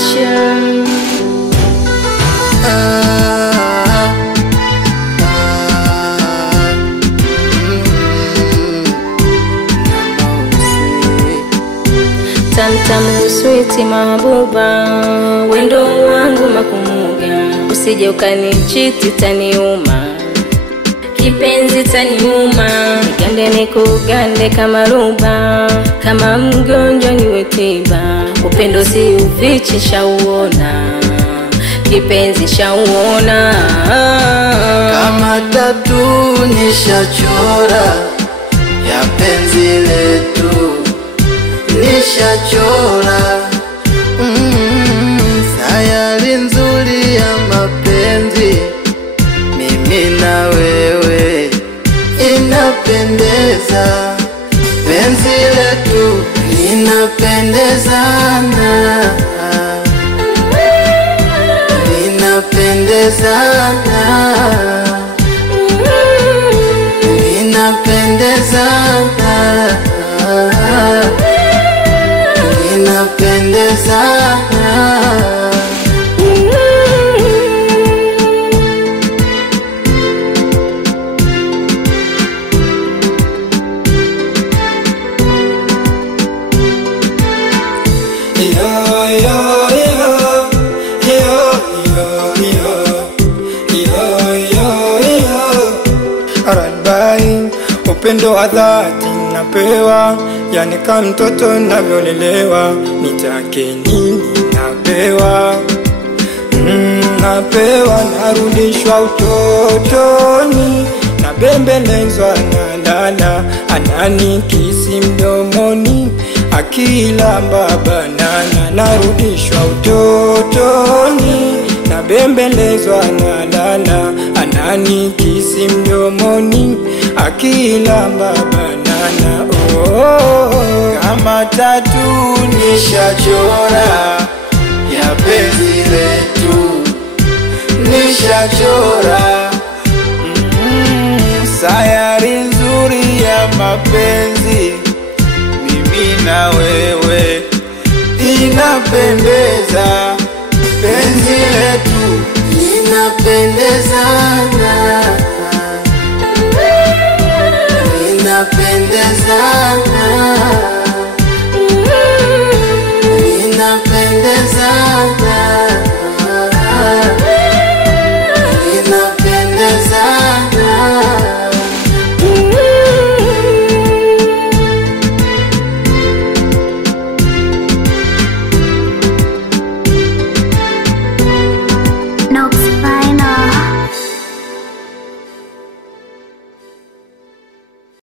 passion. Tamtamu sweet mahabuba, wendo wangu makumuga, usije ukanichiti taniuma, kipenzi taniuma, nigande nikugande kama ruba, kama mgonjwa niwe tiba, upendo si ufichi shauona, kipenzi shauona. Kama tatu nishachora ya penzi letu, nishachora sayari nzuri ya mapenzi, mimi na wewe inapendeza, penzi letu linapendezana, linapendezana, linapendezana, inapendezana. Upendo wa dhati napewa, yani kama mtoto navyolelewa, nitake nini napewa, napewa, narudishwa utotoni, nabembelezwa na lala, ananikisi mdomoni, akilamba banana, narudishwa utotoni, nabembelezwa na lala, ananikisi mdomoni, akilamba banana. Kama tatu nishachora ya penzi letu, nishachora sayari nzuri ya mapenzi, mimi na wewe inapendeza, penzi letu linapendezana, linapendezana.